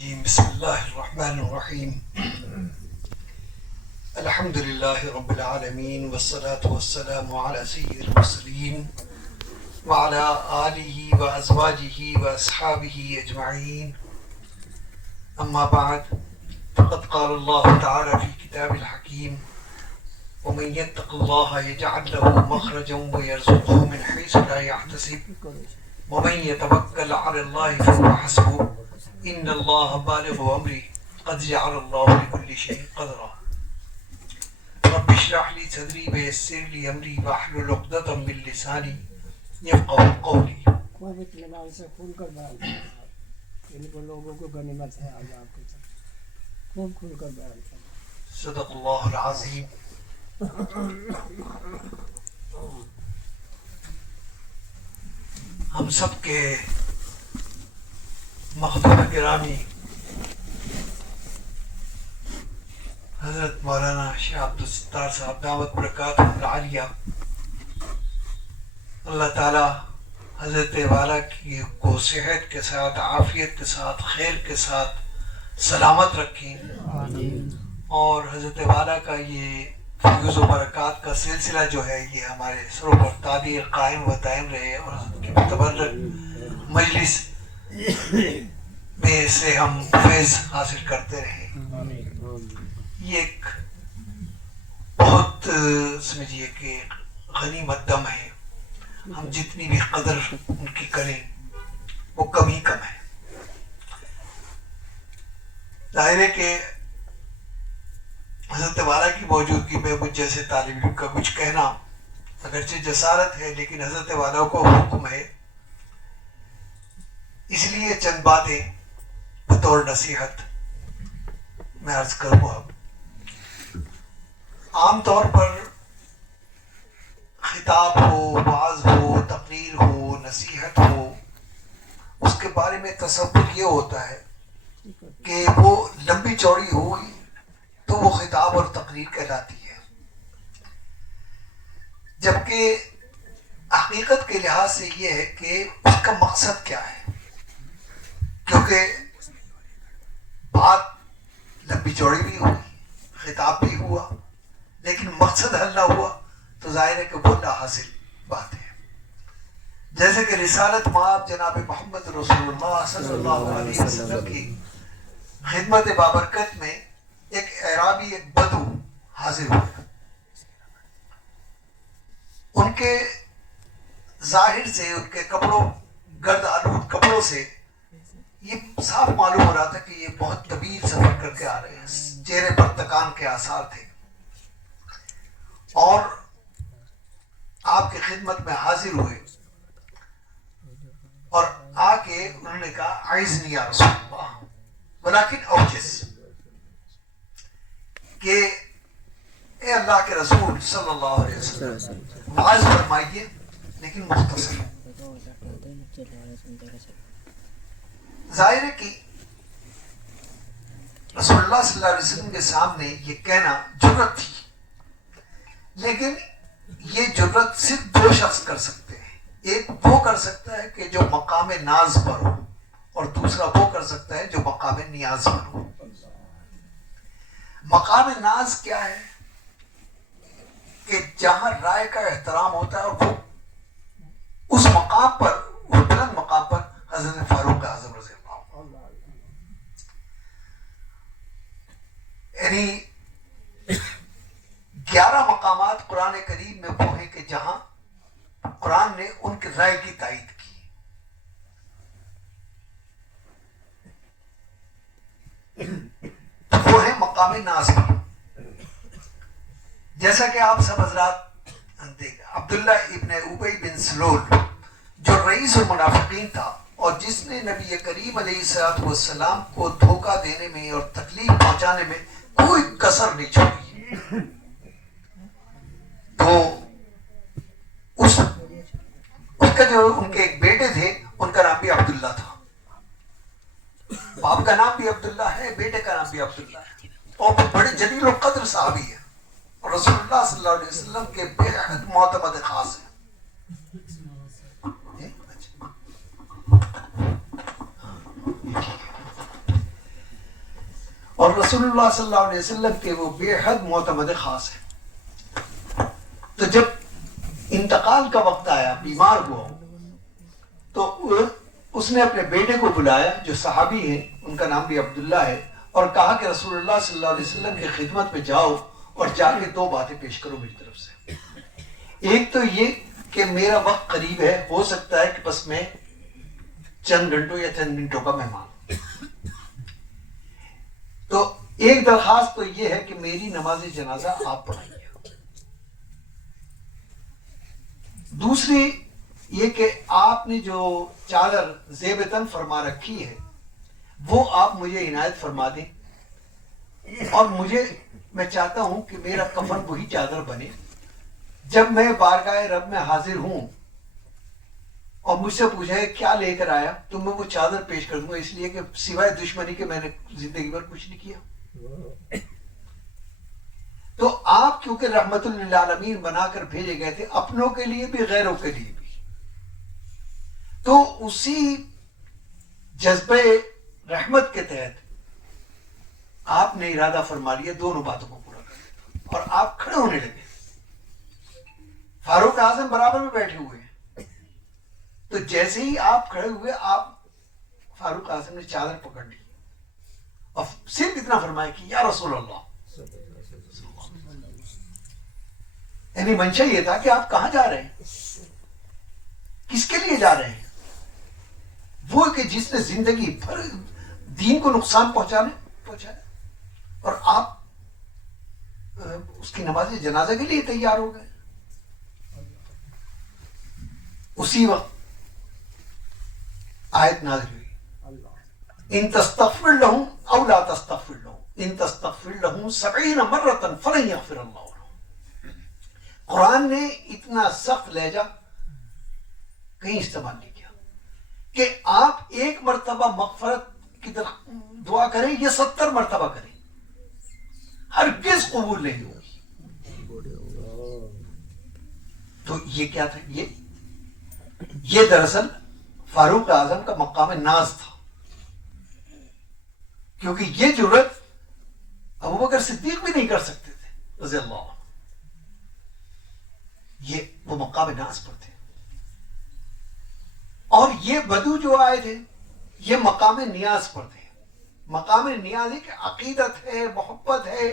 بسم الله الرحمن الرحيم. الحمد لله رب العالمين والصلاة والسلام على سيد المرسلين وعلى آله وأزواجه وأصحابه أجمعين. أما بعد، فقد قال الله تعالى في كتاب الحكيم: ومن يتق الله يجعل له مخرجا ويرزقه من حيث لا يحتسب ومن يتوكل على الله فهو حسبه ان اللہ بالغ امری قد جعل اللہ لكل شيء قدرا. رب اشرح لي صدری ويسر لي امری واحلل عقدۃ من لسانی یفقهوا قولی. سے کھول کر بیان کرنا، ان کو لوگوں کو غنیمت ہے آج آپ کے ساتھ خوب کھل کر بیان کرنا. صدق اللہ العظیم. ہم سب کے مخدوم گرامی حضرت مولانا شیخ عبدالستار صاحب دعوت برکاتہ العالیہ، اللہ تعالی حضرت والا کی کو صحت کے ساتھ، عافیت کے ساتھ، خیر کے ساتھ سلامت رکھیں، اور حضرت والا کا یہ فیوز و برکات کا سلسلہ جو ہے یہ ہمارے سروں پر تعدیر قائم و دائم رہے، اور حضرت کی متبرک مجلس میں سے ہم فیض حاصل کرتے رہے. یہ ایک بہت سمجھیے کہ غنیمت دم ہے. ہم جتنی بھی قدر ان کی کریں وہ کم ہی کم ہے. ظاہر ہے کہ حضرت والا کی موجودگی میں مجھ جیسے طالب علم کا کچھ کہنا اگرچہ جسارت ہے، لیکن حضرت والا کو حکم ہے، اس لیے چند باتیں بطور نصیحت میں عرض کروں گا. عام طور پر خطاب ہو، وعظ ہو، تقریر ہو، نصیحت ہو، اس کے بارے میں تصور یہ ہوتا ہے کہ وہ لمبی چوڑی ہوگی تو وہ خطاب اور تقریر کہلاتی ہے، جبکہ حقیقت کے لحاظ سے یہ ہے کہ اس کا مقصد کیا ہے. کیونکہ بات لمبی چوڑی بھی ہوئی، خطاب بھی ہوا، لیکن مقصد حل نہ ہوا تو ظاہر ہے کہ وہ لا حاصل بات ہے. جیسے کہ رسالت مآب جناب محمد رسول اللہ صلی اللہ علیہ وسلم کی خدمت بابرکت میں ایک اعرابی، ایک بدو حاضر ہوئے. ان کے ظاہر سے، ان کے کپڑوں، گرد آلود کپڑوں سے یہ صاف معلوم ہو رہا تھا کہ یہ بہت طویل سفر کر کے آ رہے ہیں. چہرے پر تکان کے آثار تھے، اور آپ کی خدمت میں حاضر ہوئے اور آ کے انہوں نے کہا: اعذنی یا رسول اللہ ولیکن اوجز، کہ اے اللہ کے رسول صلی اللہ علیہ وسلم واعظ فرمائیے لیکن مختصر. ظاہر ہے کہ رسول اللہ صلی اللہ علیہ وسلم کے سامنے یہ کہنا جرت تھی، لیکن یہ جرت صرف دو شخص کر سکتے ہیں. ایک وہ کر سکتا ہے کہ جو مقام ناز پر ہو، اور دوسرا وہ کر سکتا ہے جو مقام نیاز پر ہو. مقام ناز کیا ہے؟ کہ جہاں رائے کا احترام ہوتا ہے، اور وہ اس مقام پر، اس بلند مقام پر حضرت فاروق اعظم رضی اللہ، یعنی 11 مقامات قرآن کریم میں وہ ہیں کہ جہاں قرآن نے ان کی رائے کی تائید کی. وہ ہے مقام ناز پر. جیسا کہ آپ سب حضرات عبداللہ ابن ابی بن سلول جو رئیس المنافقین تھا، اور جس نے نبی کریم علیہ الصلوۃ والسلام کو دھوکہ دینے میں اور تکلیف پہنچانے میں کوئی کسر نہیں چھوڑی، تو اس کا جو ان کے ایک بیٹے تھے، ان کا نام بھی عبداللہ تھا. باپ کا نام بھی عبداللہ ہے، بیٹے کا نام بھی عبداللہ ہے، اور بڑے جلیل القدر صحابی ہیں، اور رسول اللہ صلی اللہ علیہ وسلم کے بے حد معتمد خاص ہیں. اور رسول اللہ صلی اللہ علیہ وسلم کے وہ بے حد معتمد خاص ہیں. تو جب انتقال کا وقت آیا، بیمار ہوا تو اس نے اپنے بیٹے کو بلایا جو صحابی ہیں، ان کا نام بھی عبداللہ ہے، اور کہا کہ رسول اللہ صلی اللہ علیہ وسلم کی خدمت میں جاؤ اور جا کے 2 باتیں پیش کرو میری طرف سے. ایک تو یہ کہ میرا وقت قریب ہے، ہو سکتا ہے کہ بس میں چند گھنٹوں یا چند منٹوں کا مہمان ہوں. تو ایک درخواست تو یہ ہے کہ میری نماز جنازہ آپ پڑھائیے. دوسری یہ کہ آپ نے جو چادر زیب تن فرما رکھی ہے وہ آپ مجھے عنایت فرما دیں، اور میں چاہتا ہوں کہ میرا کفن وہی چادر بنے. جب میں بارگاہ رب میں حاضر ہوں اور مجھ سے پوچھے کیا لے کر آیا تو میں وہ چادر پیش کر دوں، اس لیے کہ سوائے دشمنی کے میں نے زندگی بھر کچھ نہیں کیا. تو آپ کیونکہ رحمت للعالمین بنا کر بھیجے گئے تھے، اپنوں کے لیے بھی غیروں کے لیے بھی، تو اسی جذبے رحمت کے تحت آپ نے ارادہ فرما لیا دونوں باتوں کو پورا کرنے کا، اور آپ کھڑے ہونے لگے. فاروق اعظم برابر میں بیٹھے ہوئے ہیں، تو جیسے ہی آپ کھڑے ہوئے آپ فاروق اعظم نے چادر پکڑ لی اور صرف اتنا فرمایا کہ یا رسول اللہ. یعنی منشا یہ تھا کہ آپ کہاں جا رہے ہیں، کس کے لیے جا رہے ہیں؟ وہ کہ جس نے زندگی بھر دین کو نقصان پہنچایا اور آپ اس کی نماز جنازہ کے لیے تیار ہو گئے. اسی وقت آیت نازل ہوئی، ان تستغفر لهم او لا تستغفر لهم ان تستغفر لهم 70 مرة فلن يغفر الله لهم. قرآن نے اتنا سخت لہجہ کہیں استعمال نہیں کیا کہ آپ 1 مرتبہ مغفرت کی دعا کریں یا 70 مرتبہ کریں، ہرگز قبول نہیں ہوگی. تو یہ کیا تھا؟ یہ دراصل فاروق اعظم کا مقام ناز تھا، کیونکہ یہ جرات ابوبکر صدیق بھی نہیں کر سکتے تھے رضی اللہ عنہ. یہ وہ مقام ناز پر تھے. اور یہ بدو جو آئے تھے یہ مقام نیاز پر تھے. مقام نیاز ہے کہ عقیدت ہے، محبت ہے،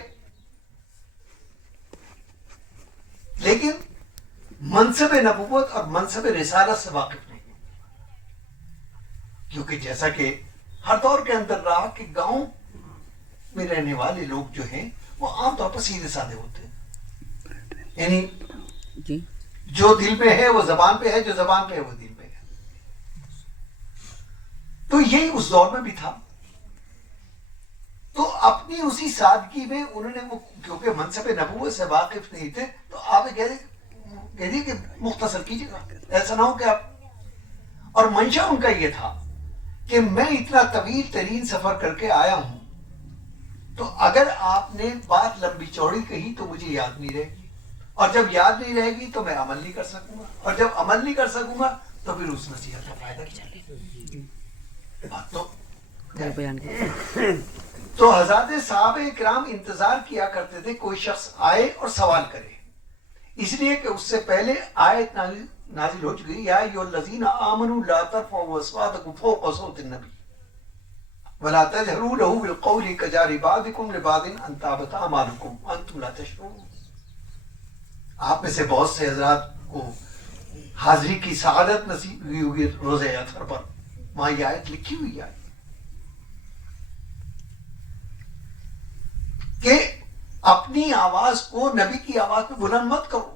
لیکن منصب نبوت اور منصب رسالت سے واقف نہیں، کیونکہ جیسا کہ ہر دور کے اندر رہا کہ گاؤں میں رہنے والے لوگ جو ہیں وہ عام طور پر سیدھے سادے ہوتے ہیں، یعنی جو دل میں ہے وہ زبان پہ ہے، جو زبان پہ ہے وہ دل پہ ہے. تو یہی اس دور میں بھی تھا. تو اپنی اسی سادگی میں انہوں نے وہ کیونکہ منصب نبوت سے واقف نہیں تھے تو آپ کہہ دیے کہ مختصر کیجیے گا، ایسا نہ ہو کہ آپ. اور منشا ان کا یہ تھا کہ میں اتنا طویل ترین سفر کر کے آیا ہوں، تو اگر آپ نے بات لمبی چوڑی کہی تو مجھے یاد نہیں رہے گی، اور جب یاد نہیں رہے گی تو میں عمل نہیں کر سکوں گا، اور جب عمل نہیں کر سکوں گا تو پھر اس نصیحت کا فائدہ کیا. بات تو حضرات صحابہ کرام انتظار کیا کرتے تھے کوئی شخص آئے اور سوال کرے، اس لیے کہ اس سے پہلے آیت نازل ہو چکی، یا ایھا الذین آمنوا لا ترفعوا اصواتکم فوق صوت النبی ولا تجهروا له بالقول كجهر بعضکم لبعض ان تحبط اعمالکم وانتم لا تشعرون. آپ میں سے بہت سے حضرات کو حاضری کی سعادت نصیب ہوئی ہوگی روزہ اطہر پر، وہاں یہ آیت لکھی ہوئی ہے کہ اپنی آواز کو نبی کی آواز میں بلند مت کرو،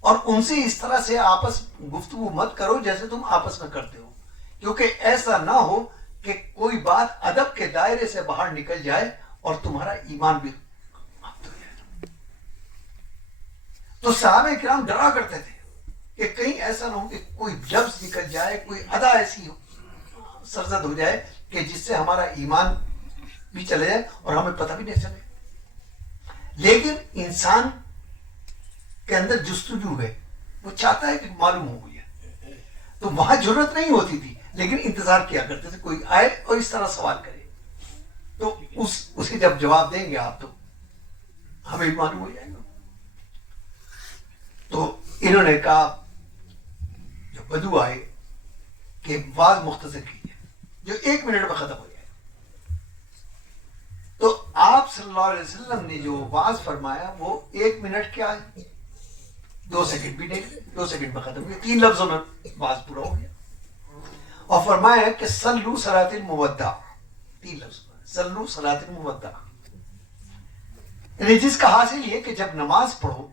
اور ان سے اس طرح سے آپس گفتگو مت کرو جیسے تم آپس میں کرتے ہو، کیونکہ ایسا نہ ہو کہ کوئی بات ادب کے دائرے سے باہر نکل جائے اور تمہارا ایمان بھی ختم ہو جائے. تو صحابہ کرام ڈرا کرتے تھے کہ کہیں ایسا نہ ہو کہ کوئی لفظ نکل جائے، کوئی ادا ایسی سرزد ہو جائے کہ جس سے ہمارا ایمان بھی چلے جائے اور ہمیں پتہ بھی نہیں چلے. لیکن انسان کے اندر جستجو ہے، وہ چاہتا ہے کہ معلوم ہو گیا، تو وہاں ضرورت نہیں ہوتی تھی، لیکن انتظار کیا کرتے تھے کوئی آئے اور اس طرح سوال کرے. تو اسے جب جواب دیں گے آپ تو ہمیں بھی معلوم ہو جائے گا. تو انہوں نے کہا جو بدو آئے کہ واز مختصر کیجیے جو 1 منٹ میں ختم ہو جائے. تو آپ صلی اللہ علیہ وسلم نے جو واز فرمایا وہ 1 منٹ کیا ہے 2 سیکنڈ بھی نہیں, 2 سیکنڈ میں ختم ہو گیا, 3 لفظوں میں واز پورا ہو گیا. اور فرمایا کہ صلو صلاۃ المودع, 3 لفظ صلو صلاۃ المودع. یعنی جس کا حاصل یہ کہ جب نماز پڑھو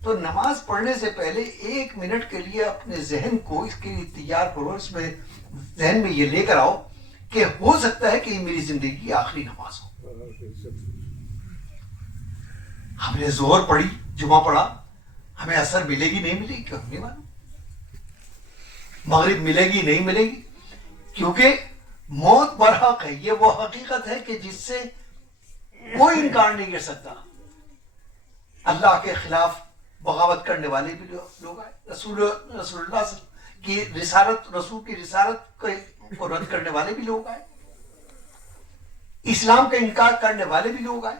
تو نماز پڑھنے سے پہلے 1 منٹ کے لیے اپنے ذہن کو اس کے لیے تیار کرو, اس میں ذہن میں یہ لے کر آؤ کہ ہو سکتا ہے کہ یہ میری زندگی کی آخری نماز ہو. ہم نے ظہر پڑھی, جمعہ پڑھا, ہمیں اثر ملے گی نہیں ملے گی کیوں نہیں معلوم, مغرب ملے گی نہیں ملے گی, کیونکہ موت برحق ہے. یہ وہ حقیقت ہے کہ جس سے کوئی انکار نہیں کر سکتا. اللہ کے خلاف بغاوت کرنے والے بھی لوگ آئے, رسول اللہ صلی اللہ علیہ وسلم کی رسالت, رسول کی رسالت کو رد کرنے والے بھی لوگ آئے, اسلام کا انکار کرنے والے بھی لوگ آئے.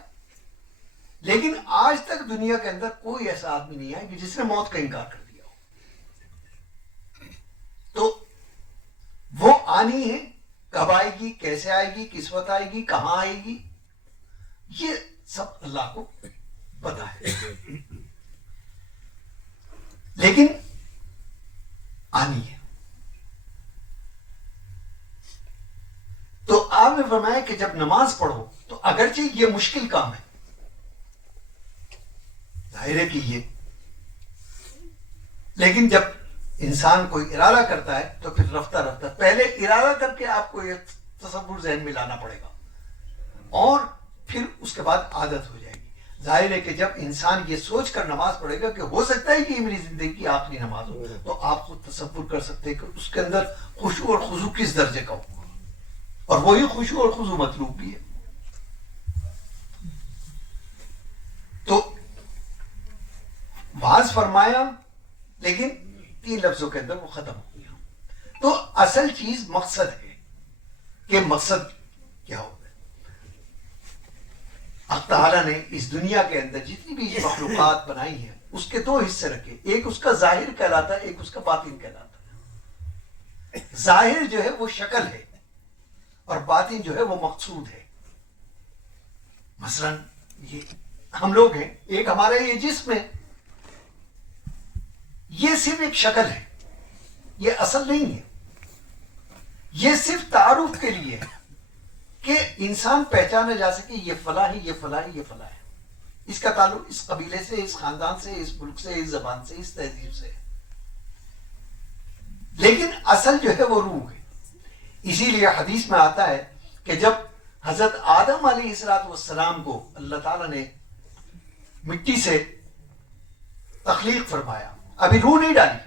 لیکن آج تک دنیا کے اندر کوئی ایسا آدمی نہیں آیا کہ جس نے موت کا انکار کر دیا ہو. تو وہ آنی ہے, کب آئے گی, کیسے آئے گی, کس وقت آئے گی, کہاں آئے گی, یہ سب اللہ کو پتا ہے. لیکن آنی ہے. تو آپ نے فرمایا کہ جب نماز پڑھو تو اگرچہ یہ مشکل کام ہے, ظاہر ہے کہ یہ, لیکن جب انسان کوئی ارادہ کرتا ہے تو پھر رفتہ رفتہ پہلے ارادہ کر کے آپ کو یہ تصور ذہن میں لانا پڑے گا اور پھر اس کے بعد عادت ہو جائے گی. ظاہر ہے کہ جب انسان یہ سوچ کر نماز پڑھے گا کہ ہو سکتا ہے کہ یہ میری زندگی کی آخری نماز ہو, تو آپ خود تصور کر سکتے ہیں کہ اس کے اندر خشوع اور خضوع کس درجے کا ہو, اور وہی خشوع اور خضوع مطلوب بھی ہے. تو واز فرمایا لیکن 3 لفظوں کے اندر وہ ختم ہو گیا. تو اصل چیز مقصد ہے کہ مقصد کیا ہوگا. اللہ تعالیٰ نے اس دنیا کے اندر جتنی بھی مخلوقات بنائی ہیں اس کے 2 حصے رکھے, ایک اس کا ظاہر کہلاتا ہے, ایک اس کا باطن کہلاتا ہے. ظاہر جو ہے وہ شکل ہے اور باطن جو ہے وہ مقصود ہے. مثلا یہ ہم لوگ ہیں, ایک ہمارا یہ جسم ہے, یہ صرف ایک شکل ہے, یہ اصل نہیں ہے. یہ صرف تعارف کے لیے ہے کہ انسان پہچانا جا سکے یہ فلاں ہے, یہ فلاں ہے, یہ فلاں ہے. اس کا تعلق اس قبیلے سے, اس خاندان سے, اس ملک سے, اس زبان سے, اس تہذیب سے. لیکن اصل جو ہے وہ روح ہے. اسی لیے حدیث میں آتا ہے کہ جب حضرت آدم علیہ السلام کو اللہ تعالیٰ نے مٹی سے تخلیق فرمایا, ابھی روح نہیں ڈالی,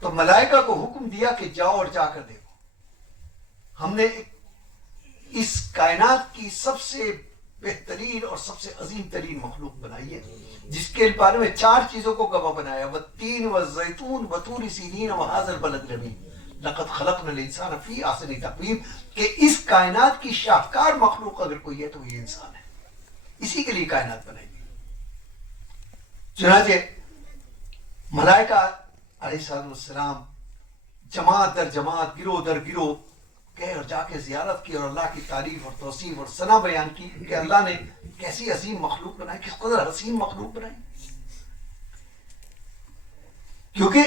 تو ملائکہ کو حکم دیا کہ جاؤ اور جا کر دیکھو, ہم نے اس کائنات کی سب سے بہترین اور سب سے عظیم ترین مخلوق بنائی ہے جس کے بارے میں 4 چیزوں کو گواہ بنایا, والتین والزیتون وطور سینین وہذا البلد الامین لقد خلقنا الانسان فی احسن تقویم, کہ اس کائنات کی شاہکار مخلوق اگر کوئی ہے تو یہ انسان ہے. اسی کے لیے کائنات بنائی گئی. چنانچہ ملائکہ علیہ السلام جماعت در جماعت, گروہ در گروہ گئے اور جا کے زیارت کی اور اللہ کی تعریف اور توصیف اور ثنا بیان کی کہ اللہ نے کیسی عظیم مخلوق بنائی, کس قدر حسین مخلوق بنائی. کیونکہ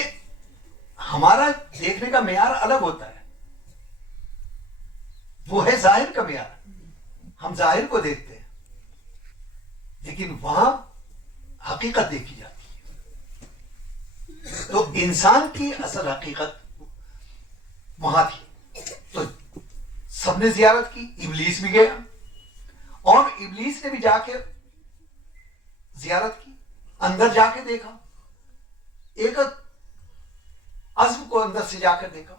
ہمارا دیکھنے کا معیار الگ ہوتا ہے, وہ ہے ظاہر کا معیار, ہم ظاہر کو دیکھتے ہیں, لیکن وہاں حقیقت دیکھی جاتی ہے. تو انسان کی اصل حقیقت وہاں تھی. تو سب نے زیارت کی, ابلیس بھی گیا, اور ابلیس نے بھی جا کے زیارت کی, اندر جا کے دیکھا, ایک عزم کو اندر سے جا کر دیکھا,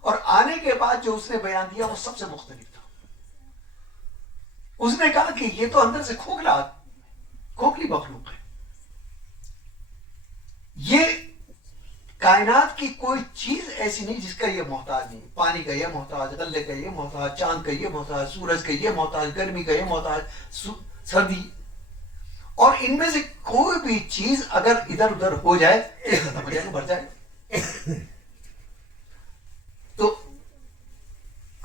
اور آنے کے بعد جو اس نے بیان دیا وہ سب سے مختلف تھا. اس نے کہا کہ یہ تو اندر سے کھوکھلی مخلوق ہے, یہ کائنات کی کوئی چیز ایسی نہیں جس کا یہ محتاج نہیں. پانی کا یہ محتاج, غلے کا یہ محتاج, چاند کا یہ محتاج, سورج کا یہ محتاج, گرمی کا یہ محتاج, سردی. اور ان میں سے کوئی بھی چیز اگر ادھر ادھر ہو جائے تو ختم ہو جائے گا, بھر جائے گا. تو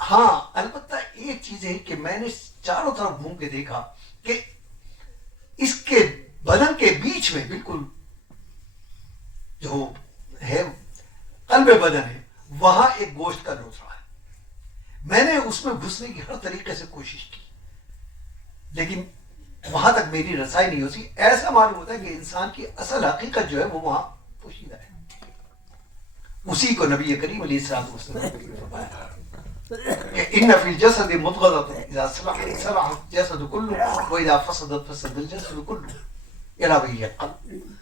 ہاں البتہ ایک چیز ہے کہ میں نے چاروں طرف گھوم کے دیکھا کہ اس کے بدن کے بیچ میں بالکل جو ہے قلب بدن ہے, وہاں ایک گوشت کا لوتھڑا ہے. میں نے اس میں گھسنے کی ہر طریقے سے کوشش کی, لیکن وہاں تک میری رسائی نہیں ہوتی. ایسا معلوم ہوتا ہے کہ انسان کی اصل حقیقت جو ہے وہ وہاں پوشیدہ ہے. اسی کو نبی کریم علیہ السلام نے فرمایا کہ ان فی الجسد مضغۃ اذا صلحت صلح الجسد كله واذا فسدت فسد الجسد كله الا وهي القلب.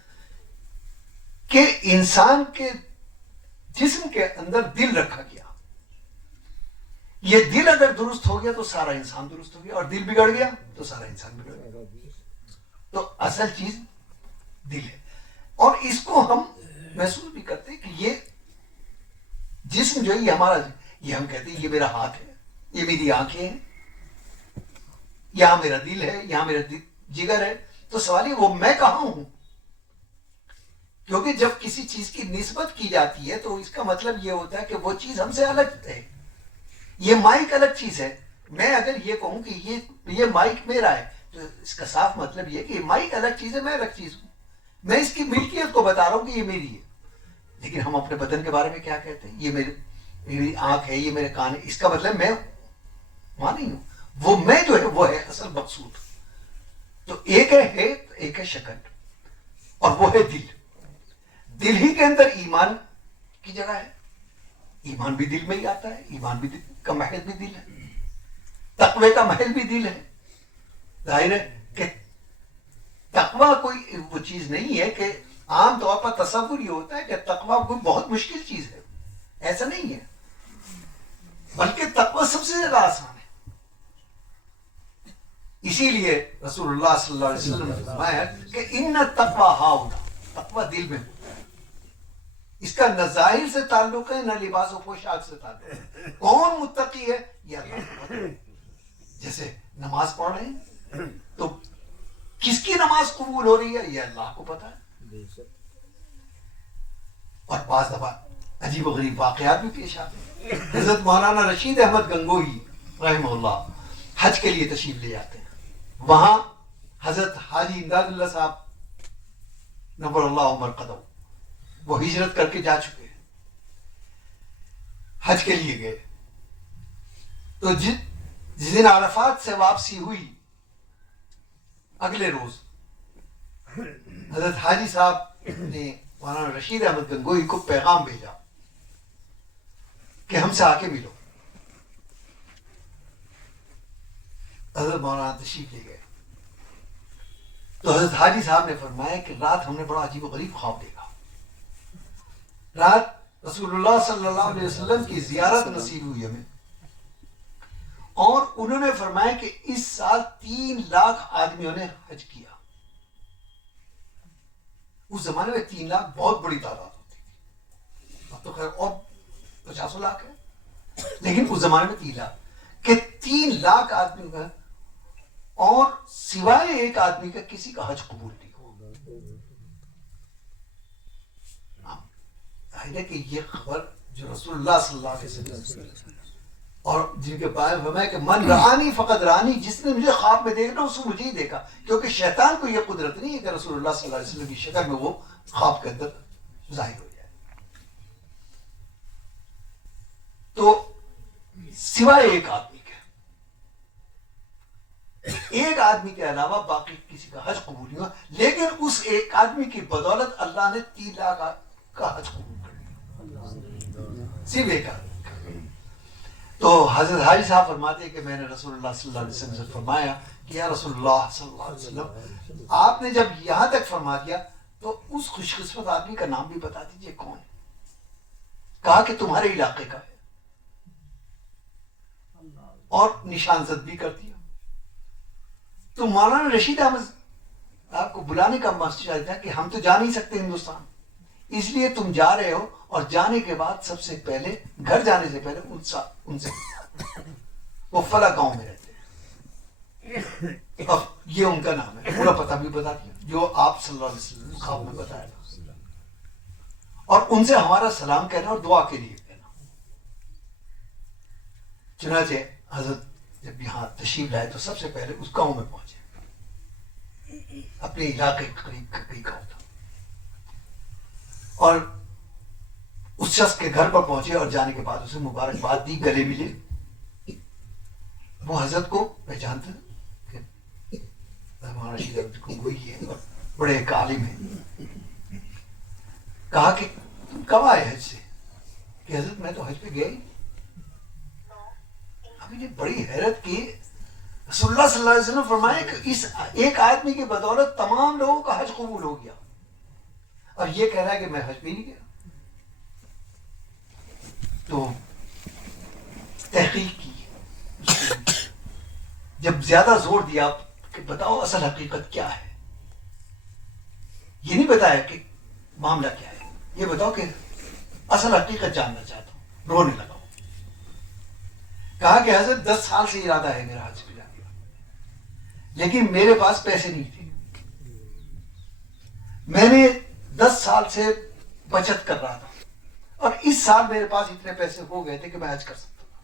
کہ انسان کے جسم کے اندر دل رکھا گیا. یہ دل اگر درست ہو گیا تو سارا انسان درست ہو گیا, اور دل بگڑ گیا تو سارا انسان بگڑ گیا. تو اصل چیز دل ہے, اور اس کو ہم محسوس بھی کرتے ہیں کہ یہ جسم جو ہے یہ ہمارا, یہ ہم کہتے ہیں یہ میرا ہاتھ ہے, یہ میری آنکھیں ہیں, یہاں میرا دل ہے, یہاں میرا جگر ہے. تو سوال یہ وہ میں کہاں ہوں؟ کیونکہ جب کسی چیز کی نسبت کی جاتی ہے تو اس کا مطلب یہ ہوتا ہے کہ وہ چیز ہم سے الگ ہے. یہ مائک الگ چیز ہے. میں اگر یہ کہوں کہ یہ مائک میرا ہے تو اس کا صاف مطلب یہ کہ مائک الگ چیز ہے, میں الگ چیز ہوں. میں اس کی ملکیت کو بتا رہا ہوں کہ یہ میری ہے. لیکن ہم اپنے بدن کے بارے میں کیا کہتے ہیں؟ یہ میری آنکھ ہے, یہ میرے کان ہے. اس کا مطلب میں وہاں نہیں ہوں. وہ میں جو ہے وہ ہے اصل مقصود. تو ایک ہے ایک ہے شکل, اور وہ ہے دل. دل ہی کے اندر ایمان کی جگہ ہے. ایمان بھی دل میں ہی آتا ہے. ایمان بھی کا محل بھی دل ہے. تقوی کا محل بھی دل ہے. ظاہر ہے کہ تقوی کوئی وہ چیز نہیں ہے کہ عام طور پر تصور یہ ہوتا ہے کہ تقوی کوئی بہت مشکل چیز ہے. ایسا نہیں ہے, بلکہ تقوی سب سے زیادہ آسان ہے. اسی لیے رسول اللہ صلی اللہ علیہ وسلم نے فرمایا کہ ان التقوی ہاہنا, تقوی دل میں. اس کا نہ ظاہر سے تعلق ہے نہ لباس و پوشاک سے تعلق ہے. کون متقی ہے یہ اللہ کو پتہ ہے. جیسے نماز پڑھ رہے ہیں تو کس کی نماز قبول ہو رہی ہے یہ اللہ کو پتہ ہے. اور بعض دفعہ عجیب و غریب واقعات بھی پیش آتے ہیں. حضرت مولانا رشید احمد گنگوہی رحمہ اللہ حج کے لیے تشریف لے جاتے ہیں. وہاں حضرت حاجی امداد اللہ صاحب نور اللہ مرقدہ وہ ہجرت کر کے جا چکے ہیں, حج کے لیے گئے. تو جس دن عرفات سے واپسی ہوئی, اگلے روز حضرت حاجی صاحب نے مولانا رشید احمد گنگوہی کو پیغام بھیجا کہ ہم سے آ کے ملو. حضرت مولانا تشریف لے گئے. تو حضرت حاجی صاحب نے فرمایا کہ رات ہم نے بڑا عجیب و غریب خواب دیکھا. رات رسول اللہ صلی اللہ علیہ وسلم کی زیارت نصیب ہوئی ہمیں, اور انہوں نے فرمایا کہ اس سال 3 لاکھ آدمیوں نے حج کیا. اس زمانے میں 3 لاکھ بہت بڑی تعداد ہوتی تھی. اب تو خیر اور 50 لاکھ ہے, لیکن اس زمانے میں 3 لاکھ کہ 3 لاکھ آدمی کا, اور سوائے ایک آدمی کا کسی کا حج قبول نہیں ہوا. ظاہر ہے کہ یہ خبر جو رسول اللہ صلی اللہ علیہ وسلم اور جن کے بارے میں کہ من رآنی فقط رآنی, جس نے مجھے خواب میں دیکھنا اس نے مجھے ہی دیکھا. کیونکہ شیطان کو یہ قدرت نہیں ہے کہ رسول اللہ صلی اللہ علیہ وسلم کی شکل میں وہ خواب کے اندر ظاہر ہو جائے. تو سوائے ایک آدمی کے, ایک آدمی کے علاوہ باقی کسی کا حج قبول نہیں ہوا. لیکن اس ایک آدمی کی بدولت اللہ نے 3 لاکھ کا حج قبول کر لیا, صرف ایک آدمی. تو حضرت حاجی صاحب فرماتے ہیں کہ میں نے رسول اللہ صلی اللہ علیہ وسلم سے فرمایا کہ یا رسول اللہ صلی اللہ علیہ وسلم, آپ نے جب یہاں تک فرما دیا تو اس خوش قسمت آدمی کا نام بھی بتا دیجئے کون ہے. کہا کہ تمہارے علاقے کا ہے, اور نشان زد بھی کر دیا. تو مولانا رشید احمد آپ کو بلانے کا مقصد تھا کہ ہم تو جا نہیں سکتے ہندوستان, اس لیے تم جا رہے ہو اور جانے کے بعد سب سے پہلے گھر جانے سے پہلے ان سے وہ فلاں گاؤں میں رہتے ہیں، اب یہ ان کا نام ہے، پورا پتہ بھی بتا دیا جو آپ صلی اللہ علیہ وسلم نے خواب میں بتایا تھا، اور ان سے ہمارا سلام کہنا اور دعا کے لیے کہنا۔ چنانچہ حضرت جب یہاں تشریف لائے تو سب سے پہلے اس گاؤں میں پہنچے، اپنے علاقے کے قریب کا کوئی گاؤں تھا، اور اس شخص کے گھر پر پہنچے اور جانے کے بعد اسے مبارکباد دی، گلے ملے۔ وہ حضرت کو پہچانتے کہ مولانا رشید احمد گنگوئی ہے اور بڑے ایک عالم ہیں۔ کہا کہ تم کب آئے حج سے؟ کہ حضرت میں تو حج پہ گیا ہی۔ ابھی نے بڑی حیرت کی، رسول اللہ صلی اللہ علیہ وسلم فرمایا کہ اس ایک آدمی کی بدولت تمام لوگوں کا حج قبول ہو گیا، اور یہ کہہ رہا ہے کہ میں حج پہ نہیں گیا۔ تو تحقیق کی، جب زیادہ زور دیا کہ بتاؤ اصل حقیقت کیا ہے، یہ نہیں بتایا کہ معاملہ کیا ہے، یہ بتاؤ کہ اصل حقیقت جاننا چاہتا ہوں، رونے لگا۔ کہا کہ حضرت 10 سال سے ارادہ ہے میرا حج پہ جانے کا، لیکن میرے پاس پیسے نہیں تھے، میں نے 10 سال سے بچت کر رہا تھا، اور اس سال میرے پاس اتنے پیسے ہو گئے تھے کہ میں حج کر سکتا تھا،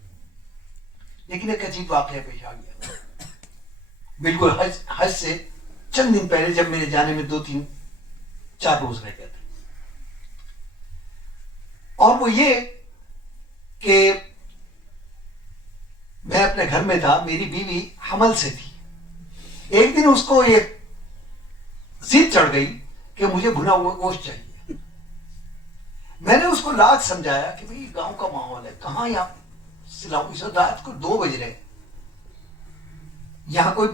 لیکن ایک عجیب واقعہ پیش آ گیا۔ بالکل حج سے چند دن پہلے جب میرے جانے میں 2-3-4 روز رہ گئے تھے، اور وہ یہ کہ میں اپنے گھر میں تھا، میری بیوی حمل سے تھی۔ ایک دن اس کو یہ ضد چڑھ گئی کہ مجھے بھنا ہوا گوشت چاہیے۔ میں نے اس کو لاج سمجھایا کہ بھئی گاؤں کا ماحول ہے، کہاں یہاں سلاؤں، اس وقت رات کو 2 بج رہے، یہاں کوئی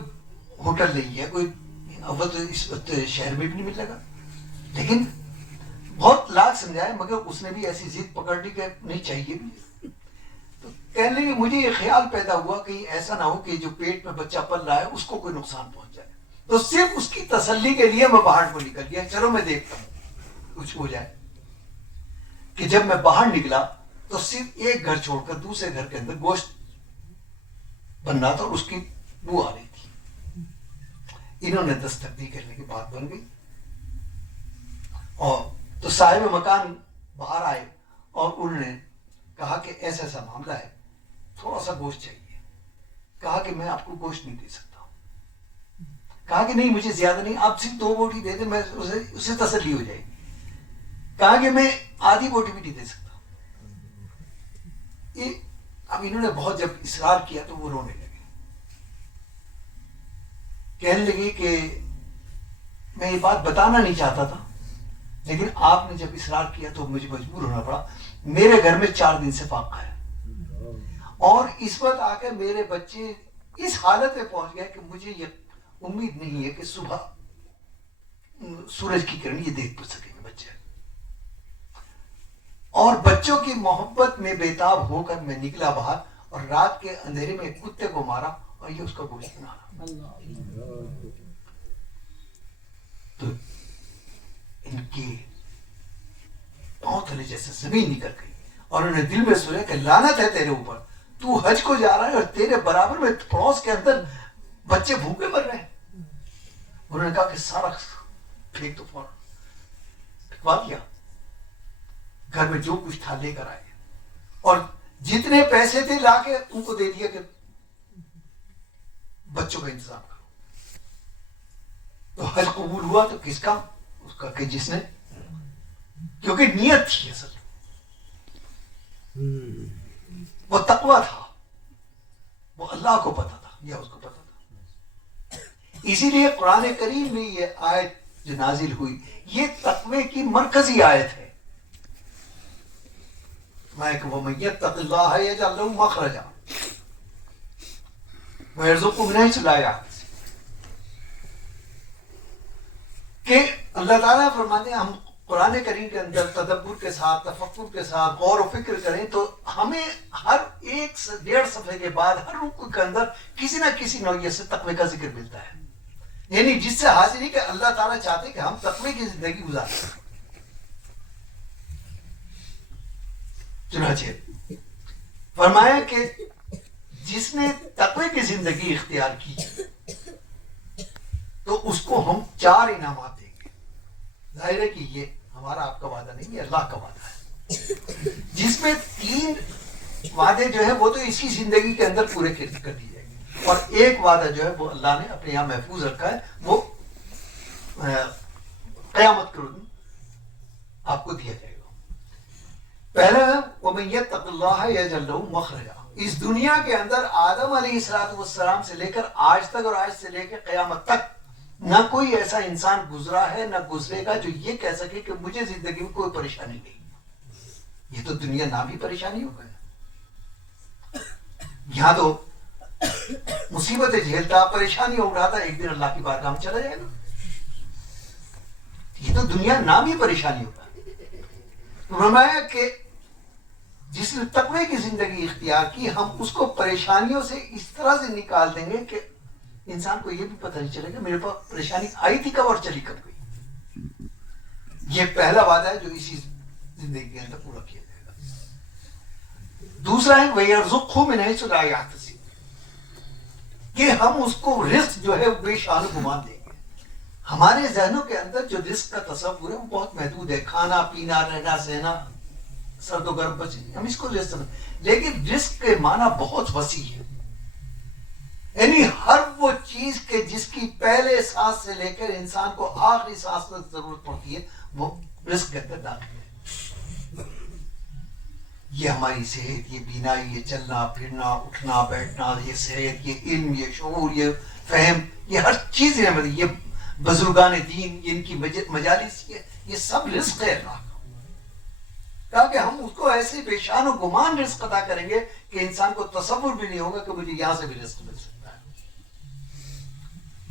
ہوٹل نہیں ہے، کوئی اول تو اس وقت شہر میں بھی نہیں ملے گا، لیکن بہت لاج سمجھایا، مگر اس نے بھی ایسی ضد پکڑ لی کہ نہیں چاہیے بھی۔ تو کہنے لگے مجھے یہ خیال پیدا ہوا کہ ایسا نہ ہو کہ جو پیٹ میں بچہ پل رہا ہے اس کو کوئی نقصان پہنچ جائے، تو صرف اس کی تسلی کے لیے میں باہر کو نکل گیا، چلو میں دیکھتا ہوں کچھ ہو جائے۔ کہ جب میں باہر نکلا تو صرف ایک گھر چھوڑ کر دوسرے گھر کے اندر گوشت بن رہا تھا اور اس کی بو آ رہی تھی۔ انہوں نے دستک دی، کہنے کی بات بن گئی، اور تو صاحب مکان باہر آئے اور انہوں نے کہا کہ ایسا ایسا معاملہ ہے، تھوڑا سا گوشت چاہیے۔ کہا کہ میں آپ کو گوشت نہیں دے سکتا ہوں۔ کہا کہ نہیں مجھے زیادہ نہیں، آپ صرف 2 بوٹی دے دیں، میں اسے تسلی ہو جائے گی۔ کہا کہ میں آدھی بوٹی بھی نہیں دے سکتا۔ اب انہوں نے بہت جب اصرار کیا تو وہ رونے لگے، کہنے لگے کہ میں یہ بات بتانا نہیں چاہتا تھا، لیکن آپ نے جب اصرار کیا تو مجھے مجبور ہونا پڑا۔ میرے گھر میں 4 دن سے فاقہ ہے، اور اس وقت آ کر میرے بچے اس حالت میں پہنچ گئے کہ مجھے یہ امید نہیں ہے کہ صبح سورج کی کرن یہ دیکھ سکیں گے بچے، اور بچوں کی محبت میں بےتاب ہو کر میں نکلا باہر، اور رات کے اندھیرے میں ایک کتے کو مارا اور یہ اس کا گوشت بنا رہا۔ تو ان کی پاؤں تلے جیسے زمین نکل گئی، اور انہوں نے دل میں سوچا کہ لعنت ہے تیرے اوپر، تو حج کو جا رہا ہے اور تیرے برابر میں پڑوس کے اندر بچے بھوکے مر رہے ہیں۔ انہوں نے کہا کہ سارا پھینک تو فوراً پھینکوا دیا، گھر میں جو کچھ تھا لے کر آئے، اور جتنے پیسے تھے لا کے ان کو دے دیا کہ بچوں کا انتظام کرو۔ تو حج قبول ہوا تو کس کا؟ اس کا کہ جس نے، کیونکہ نیت تھی اصل، وہ تقویٰ تھا، وہ اللہ کو پتا تھا یا اس کو پتا تھا۔ اسی لیے قرآن کریم میں یہ آیت جو نازل ہوئی یہ تقوی کی مرکزی آیت ہے۔ وَمَن يَتَّقِ اللَّهَ يَجْعَلْ لَهُ مَخْرَجًا وَيَرْزُقْهُ مِنْ حَيْثُ لَا يَحْتَسِبُ، کہ اللہ تعالیٰ فرماتے ہیں ہم قرآن کریم کے اندر تدبر کے ساتھ، تفکر کے ساتھ غور و فکر کریں تو ہمیں ہر 1-1.5 صفحے کے بعد ہر رکوع کے اندر کسی نہ کسی نوعیت سے تقوی کا ذکر ملتا ہے، یعنی جس سے حاصل ہے کہ اللہ تعالیٰ چاہتے کہ ہم تقوی کی زندگی گزاریں۔ چنانچہ فرمایا کہ جس نے تقوی کی زندگی اختیار کی تو اس کو ہم 4 انعامات دیں گے. ظاہر ہے کہ یہ ہمارا آپ کا وعدہ نہیں، یہ اللہ کا وعدہ ہے، جس میں 3 وعدے جو ہے وہ تو اسی زندگی کے اندر پورے کر دیے جائیں گے، اور ایک وعدہ جو ہے وہ اللہ نے اپنے یہاں محفوظ رکھا ہے، وہ قیامت کے دن آپ کو دیا جائے گا. پہلا ہے وَمَن يَتَّقِ اللَّهَ يَجْعَل لَهُ مَخْرَجًا. اس دنیا کے اندر آدم علیہ السلام سے لے کر آج تک اور آج سے لے کے قیامت تک نہ کوئی ایسا انسان گزرا ہے نہ گزرے گا جو یہ کہہ سکے کہ مجھے زندگی میں کوئی پریشانی نہیں. یہ تو دنیا نام ہی پریشانی ہو گیا. یہاں تو مصیبتیں جھیلتا، پریشانی اٹھاتا، ایک دن اللہ کی بارگاہ میں چلا جائے گا. یہ تو دنیا نام ہی پریشانی ہوگا. فرمایا کہ جس نے تقوی کی زندگی اختیار کی ہم اس کو پریشانیوں سے اس طرح سے نکال دیں گے کہ انسان کو یہ بھی پتہ نہیں چلے گا میرے پاس پریشانی آئی تھی کب اور چلی کب گئی. یہ پہلا وعدہ ہے جو اسی زندگی کے اندر پورا کیا جائے گا. دوسرا ہے وَيَرْزُقْهُ مِنْ حَيْثُ لَا يَحْتَسِبُ، کہ ہم اس کو رزق جو ہے بے شان و گمان دیں گے. ہمارے ذہنوں کے اندر جو رزق کا تصور ہے وہ بہت محدود ہے، کھانا پینا رہنا سہنا سرد و گرم بچ، ہم اس کو رزق سمجھتے، لیکن رزق کے معنی بہت وسیع ہے. یعنی ہر وہ چیز کے جس کی پہلے سانس سے لے کر انسان کو آخری سانس تک ضرورت پڑتی ہے وہ رزق کے اندر داخل ہے. یہ ہماری صحت، یہ بینائی، یہ چلنا پھرنا اٹھنا بیٹھنا، یہ صحت، یہ علم، یہ شعور، یہ فہم، یہ ہر چیز ہے. یہ بزرگان دین، ان کی مجالس، یہ سب رزق ہے اللہ کا. تاکہ ہم اس کو ایسے بے شان و گمان رزق عطا کریں گے کہ انسان کو تصور بھی نہیں ہوگا کہ مجھے یہاں سے بھی رزق مل سکتا ہے.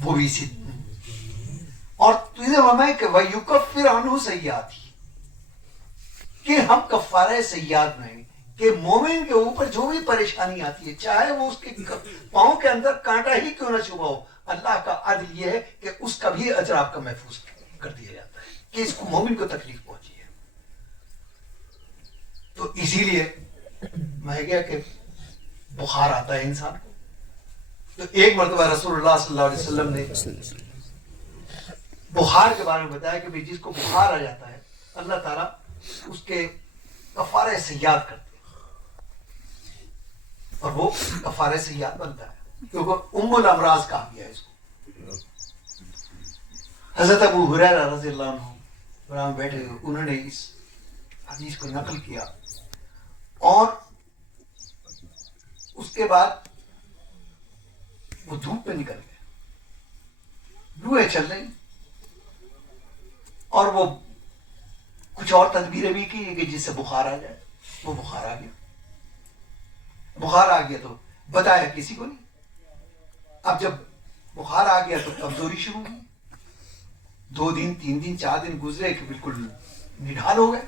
وہ بھی اسی. اور تجھے فرمایا کہ وَيُكَفِّرْ عَنْهُ سَيِّئَاتِهِ، کہ ہم کفارہ سیئات میں کہ مومن کے اوپر جو بھی پریشانی آتی ہے، چاہے وہ اس کے پاؤں کے اندر کانٹا ہی کیوں نہ چبھا ہو، اللہ کا عدل یہ ہے کہ اس کا بھی اجر آپ کا محفوظ کر دیا جاتا ہے کہ اس کو مومن کو تکلیف پہنچی ہے. تو اسی لیے میں کیا کہ بخار آتا ہے انسان کو، تو ایک مرتبہ رسول اللہ صلی اللہ علیہ وسلم نے بخار کے بارے میں بتایا کہ جس کو بخار آ جاتا ہے اللہ تعالیٰ اس کے کفارہ سیئات کرتے ہیں، اور وہ کفارہ سیئات بنتا ہے کیونکہ ام الامراض کہا گیا ہے اس کو. حضرت ابو ہریرہ رضی اللہ عنہ وہاں بیٹھے ہوئے، انہوں نے اس حدیث کو نقل کیا، اور اس کے بعد وہ دھوپ میں نکل گئے، لوہیں چل رہی، اور وہ کچھ اور تدبیریں بھی کی کہ جس سے بخار آ جائے. وہ بخار آ گیا. بخار آ گیا تو بتایا کسی کو نہیں. اب جب بخار آ گیا تو کمزوری شروع ہوئی. 2 دن 3 دن 4 دن گزرے کہ بالکل نڈھال ہو گئے.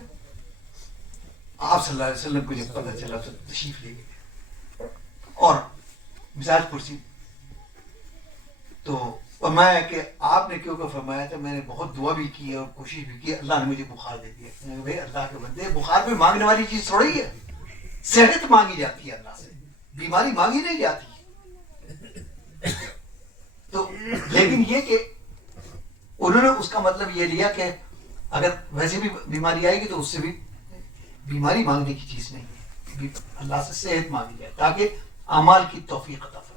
آپ صلی اللہ علیہ وسلم کو جب پتہ چلا تو تشریف لے گئے اور مزاج پرسی. تو فرمایا کہ آپ نے کیونکہ فرمایا تھا میں نے بہت دعا بھی کی اور کوشش بھی کی، اللہ نے مجھے بخار دے دیا. میں نے بھائی اللہ کے بندے، بخار بھی مانگنے والی چیز تھوڑی ہے. صحت مانگی جاتی ہے اللہ سے، بیماری مانگی نہیں جاتی. تو لیکن یہ کہ انہوں نے اس کا مطلب یہ لیا کہ اگر ویسے بھی بیماری آئے گی تو اس سے بھی بیماری مانگنے کی چیز نہیں ہے، اللہ سے صحت مانگی جائے تاکہ اعمال کی توفیق عطا فرمائے.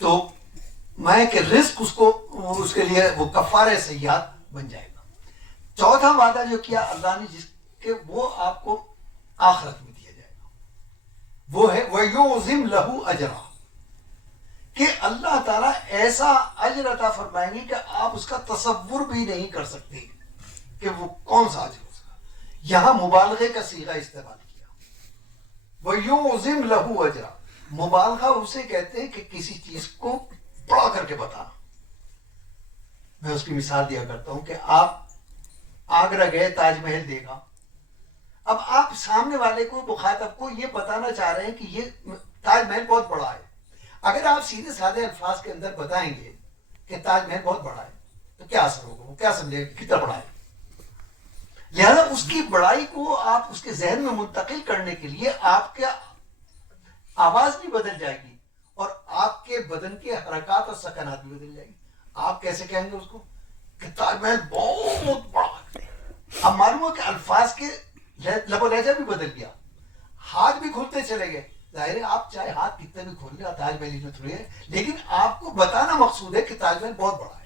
تو میں کہ رزق اس کے لیے وہ کفارہ سیئات بن جائے گا. چوتھا وعدہ جو کیا اللہ نے جس کہ وہ آپ کو آخرت میں دیا جائے گا، وہ ہے وَيُعْظِمْ لَهُ أَجْرًا، کہ اللہ تعالیٰ ایسا اجر عطا فرمائیں گے کہ آپ اس کا تصور بھی نہیں کر سکتے کہ وہ کون سا اجر ہوگا. یہاں مبالغے کا صیغہ استعمال کیا، وَيُعْظِمْ لَهُ أَجْرًا. مبالغہ اسے کہتے ہیں کہ کسی چیز کو بڑا کر کے بتانا. میں اس کی مثال دیا کرتا ہوں کہ آپ آگرہ گئے، تاج محل دیکھا. اب آپ سامنے والے کو، مخاطب کو یہ بتانا چاہ رہے ہیں کہ یہ تاج محل بہت بڑا ہے. اگر آپ سیدھے سادے الفاظ کے اندر بتائیں گے کہ تاج محل بہت بڑا ہے تو کیا اثر ہوگا؟ وہ کیا سمجھے گا کتنا بڑا ہے؟ لہذا اس کی بڑائی کو آپ اس کے ذہن میں منتقل کرنے کے لیے آپ کا آواز بھی بدل جائے گی اور آپ کے بدن کے حرکات اور سکنات بھی بدل جائیں گی. آپ کیسے کہیں گے اس کو کہ تاج محل بہت بڑا ہے. اب معلوم ہو کہ الفاظ کے لب و لہجہ بھی بدل گیا, ہاتھ بھی کھلتے چلے گئے. ظاہر ہے آپ چاہے ہاتھ کتنے بھی کھول لیں تاج محل میں تھوڑی ہے, لیکن آپ کو بتانا مقصود ہے کہ تاج محل بہت بڑا ہے,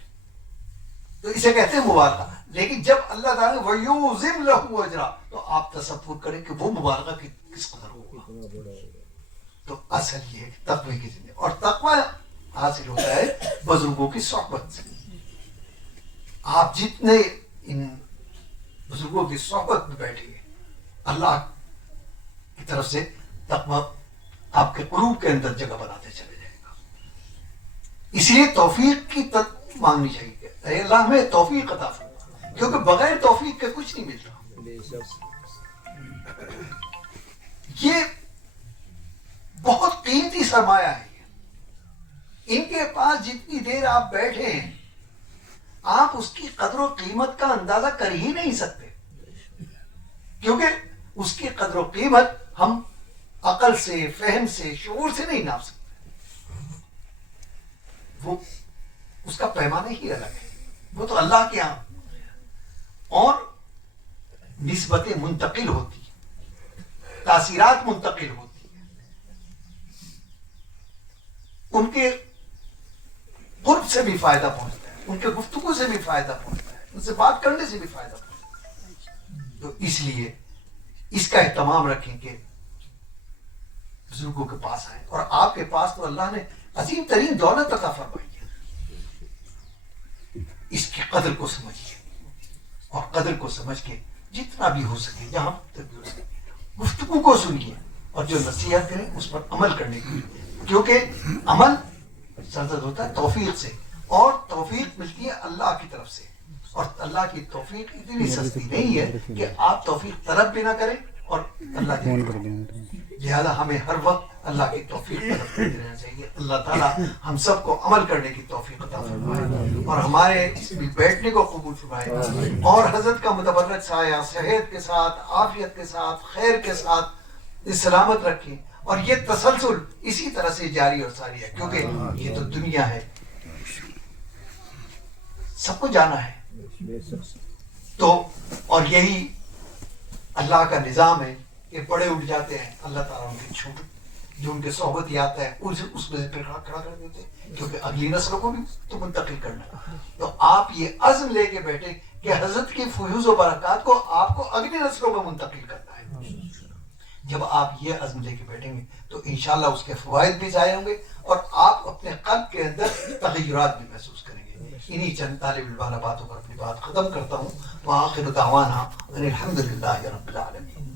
تو اسے کہتے ہیں مبالغہ. لیکن جب اللہ تعالیٰ نے وَيُعْظِمْ لَهُ أَجْرًا تو آپ تصور کریں کہ وہ مبالغہ کس قدر ہوگا. تو اصل یہ ہے کہ تقوی کی زندگی, اور تقوی حاصل ہوتا ہے بزرگوں کی صحبت سے. آپ جتنے ان بزرگوں کی صحبت میں بیٹھیں گے اللہ کی طرف سے تقوی آپ کے قلوب کے اندر جگہ بناتے چلے جائے گا. اس لیے توفیق کی مانگنی چاہیے کہ اے اللہ ہمیں توفیق عطا فرما, کیونکہ بغیر توفیق کے کچھ نہیں ملتا. یہ بہت قیمتی سرمایہ ہے. ان کے پاس جتنی دیر آپ بیٹھے ہیں آپ اس کی قدر و قیمت کا اندازہ کر ہی نہیں سکتے, کیونکہ اس کی قدر و قیمت ہم عقل سے, فہم سے, شعور سے نہیں ناپ سکتے. وہ اس کا پیمانہ ہی الگ ہے, وہ تو اللہ کے یہاں. اور نسبتیں منتقل ہوتی ہیں, تاثیرات منتقل ہوتی ہیں, ان کے قرب سے بھی فائدہ پہنچتا ہے, ان کے گفتگو سے بھی فائدہ پہنچتا ہے, ان سے بات کرنے سے بھی فائدہ پہنچتا ہے. تو اس لیے اس کا اہتمام رکھیں کہ بزرگوں کے پاس آئیں. اور آپ کے پاس تو اللہ نے عظیم ترین دولت عطا فرمائی ہے, اس کی قدر کو سمجھیے, اور قدر کو سمجھ کے جتنا بھی ہو سکے, جہاں تک بھی ہو سکے, گفتگو کو سنیے اور جو نصیحت کریں اس پر عمل کرنے کی, کیونکہ عمل سرزد ہوتا ہے توفیق سے, اور توفیق ملتی ہے اللہ کی طرف سے. اور اللہ کی توفیق اتنی سستی نہیں ہے کہ آپ توفیق طلب بھی نہ کریں اور اللہ کی. لہذا ہمیں ہر وقت اللہ کی توفیق طلب کرتے رہنا چاہیے. اللہ تعالیٰ ہم سب کو عمل کرنے کی توفیق عطا فرمائے اور ہمارے اس میں بیٹھنے کو قبول فرمائے, اور حضرت کا متبرک سایہ صحت کے ساتھ, عافیت کے ساتھ, خیر کے ساتھ سلامت رکھیں. اور یہ تسلسل اسی طرح سے جاری اور ساری ہے, کیونکہ یہ تو دنیا ہے, سب کو جانا ہے. تو اور یہی اللہ کا نظام ہے کہ بڑے اٹھ جاتے ہیں, اللہ تعالیٰ ان کے چھوٹے جو ان کے صحبت آتا ہے اس میں پھر کھڑا کر دیتے ہیں, کیونکہ اگلی نسلوں کو بھی تو منتقل کرنا ہے. تو آپ یہ عزم لے کے بیٹھے کہ حضرت کی فیوز و برکات کو آپ کو اگلی نسلوں میں منتقل کرنا ہے. جب آپ یہ عزم لے کے بیٹھیں گے تو انشاءاللہ اس کے فوائد بھی ظاہر ہوں گے, اور آپ اپنے قلب کے اندر تغیرات بھی محسوس کریں گے. انہی چند طالب علمانہ باتوں پر اپنی بات ختم کرتا ہوں. وآخر دعوانا ان الحمد للہ رب العالمین.